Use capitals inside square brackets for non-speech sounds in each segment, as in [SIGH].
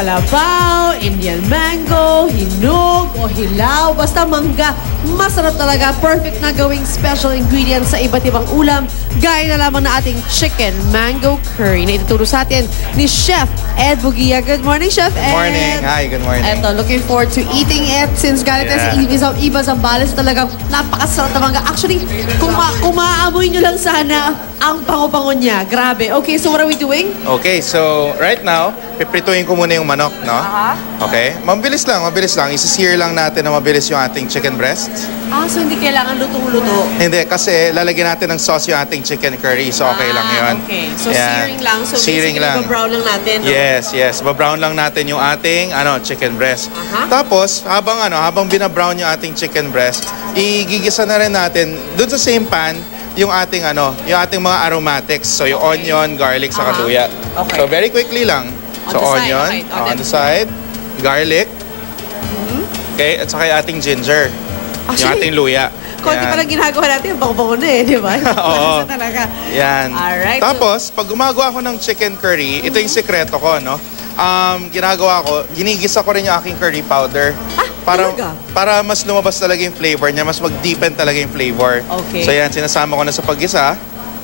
kalabaw, Indian mango, hinog o hilaw, basta mangga. Masarap talaga. Perfect na gawing special ingredients sa iba't ibang ulam. Gaya na lamang na ating chicken mango curry na ituturo sa atin ni Chef Ed Bugia. Good morning, Chef Ed. Morning. Hi, good morning. Eto, looking forward to eating it since galing yeah. Yeah. sa Iba, Zambales talagang napakasarap na mangga. Actually, kung, ma kung maaamoy nyo lang sana ang pango-pango niya. Grabe. Okay, so what are we doing? Okay, so right now, piprituhin ko muna yung manok, no? Aha. Okay? Mabilis lang, mabilis lang. Isi-sear lang natin na mabilis yung ating chicken breasts. Ah, so hindi kailangan lutong-luto. Hindi, kasi lalagyan natin ng sauce yung ating chicken curry. So okay lang Ah, yun. Okay. So searing lang. So Searing basically, lang. brown lang natin. no? Yes, yes. Ba-brown lang natin yung ating ano, chicken breast. Aha. Tapos, habang ano, habang bina-brown yung ating chicken breast, igigisa na rin natin dun sa same pan yung ating ano, yung ating mga aromatics. So yung Okay. onion, garlic, sa Aha. luya. Okay. So very quickly lang. On so the side, onion, okay. On on the- the side, garlic. Mm-hmm. Okay, at saka yung ating ginger. Yung Actually, ating luya. Konti Yan. pa lang ginagawa natin, bango-bango na eh, di ba? [LAUGHS] Oo. Basta talaga. Yan. Alright, Tapos, pag gumagawa ko ng chicken curry, ito yung sekreto ko, no? Um, ginagawa ko, ginigisa ko rin yung aking curry powder. Ah, para, talaga? para mas lumabas talaga yung flavor niya, mas mag-deepen talaga yung flavor. Okay. So yan, sinasama ko na sa paggisa.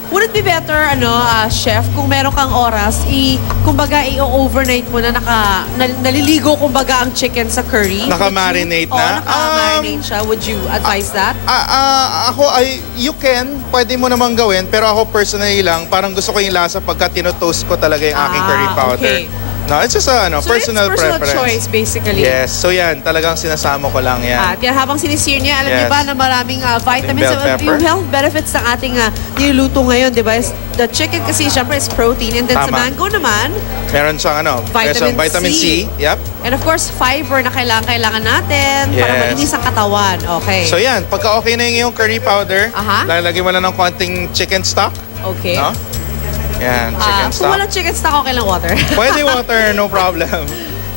Would it be better, ano, ah, chef, kung meron kang oras, i, kumbaga, i-overnight mo na naka, nal- naliligo, kumbaga, ang chicken sa curry? Naka-marinate Would you- na? Oo, naka-marinate Um, siya. Would you advise that? Ah, ah, ako ay, you can, pwede mo namang gawin, pero ako personally lang, parang gusto ko yung lasa pagka tinotoast ko talaga yung aking Ah, curry powder. okay. No, it's just a ano, So, personal, it's personal preference. choice, basically. Yes, so yan, talagang sinasama ko lang yan. At yan, habang sinisir niya, alam niyo Yes. ba na maraming ah, vitamins, Bell uh, pepper. yung health benefits ng ating uh, niluluto ngayon, di ba? Is- The chicken kasi, syempre, is protein. And then sa Tama. mango naman, Meron siyang ano, Vitamin meron siyang vitamin C. C. Yep. and of course, fiber na kailangan, kailangan natin para Yes. malinis ang katawan. Okay. So yan, pagka okay na yung iyong curry powder, Aha. lalagyan mo lang ng konting chicken stock. okay. No? Yan, Ah, chicken kung stock. walang chicken stock, okay lang water. [LAUGHS] Pwede water, no problem.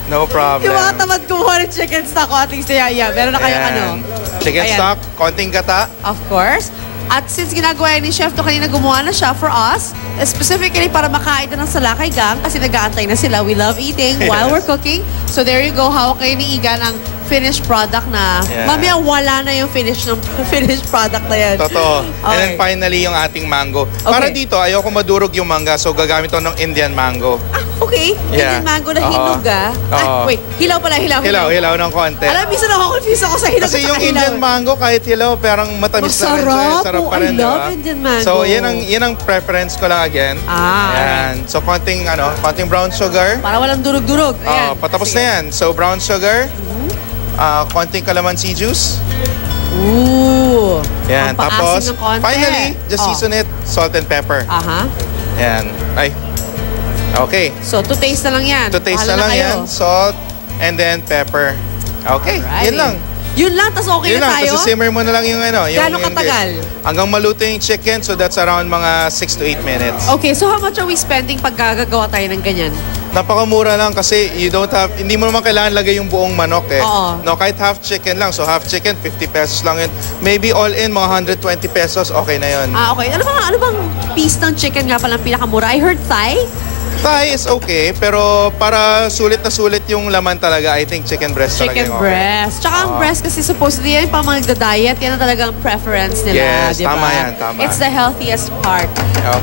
No [LAUGHS] problem. yung mga tamad kumuha ng chicken stock, at least, yeah, yeah. Meron na kayong ano. Chicken Ayan. stock, konting gata. Of course. At since ginagawa ni Chef to kanina gumawa na siya for us, specifically para makain na ng Salakay Gang kasi nag-aantay na sila. We love eating while Yes. we're cooking. So there you go, hawak kayo ni Iga ng finished product na Yeah. mamaya wala na yung finish ng [LAUGHS] finished product na yan. Totoo. And then Okay. finally, yung ating mango. Para Okay. dito, ayoko madurog yung mangga, so gagamit ako ng Indian mango. Ah, okay. Yeah. Indian mango na Oo. hinog ah. Ah, Oo. wait. Hilaw pala, hilaw. Hilaw, hilaw ng konti. Alam, minsan ako confused ako sa hilaw Kasi at yung saka hilaw. Indian mango, kahit hilaw, parang matamis na rin siya. Masarap. Sarap Oh, pa I love ba? Indian mango. So, yan ang, yan ang preference ko lang again. Ah, Ayan. So, konting, ano, konting brown sugar. Para walang durog-durog. Ayan. Oh, patapos Sige. na yan. So, brown sugar, ah, konting calamansi juice. Ooh. Yan. Ang paasim Tapos, ng konti. finally, just Oh. season it, salt and pepper. Aha. Yan. Ay. Okay. So, to taste na lang yan. To taste Bahala na lang yan. Salt, and then pepper. Okay. Alrighty. Yun lang. Yun lang, tas okay Yun na lang. tayo? Tapos simmer mo na lang yung ano. Yung, Gaano yung- katagal? Hanggang maluto yung chicken, so that's around mga 6 to 8 minutes. Okay, so how much are we spending pag gagawa tayo ng ganyan? Napakamura lang kasi you don't have, hindi mo naman kailangan lagay yung buong manok eh. Oo. No, kahit half chicken lang. So half chicken, 50 pesos lang yun. Maybe all in, mga 120 pesos, okay na yun. Ah, okay. Ano bang, ano bang piece ng chicken nga palang pinakamura? I heard thigh? Thigh is okay, pero para sulit na sulit yung laman talaga, I think chicken breast talaga Chicken yung okay. breast. Tsaka ang Oo. breast kasi supposedly yan pang mga nagda-diet. Yan ang talagang preference nila, Yes, di ba? tama yan, tama. It's the healthiest part.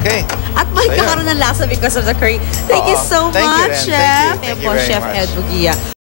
Okay. At may So, yan. nakaroon ng lasa because of the curry. Thank you Oo. so Thank you much, rin. Thank you. Chef. Thank you po, very Chef much. Ed Bugia.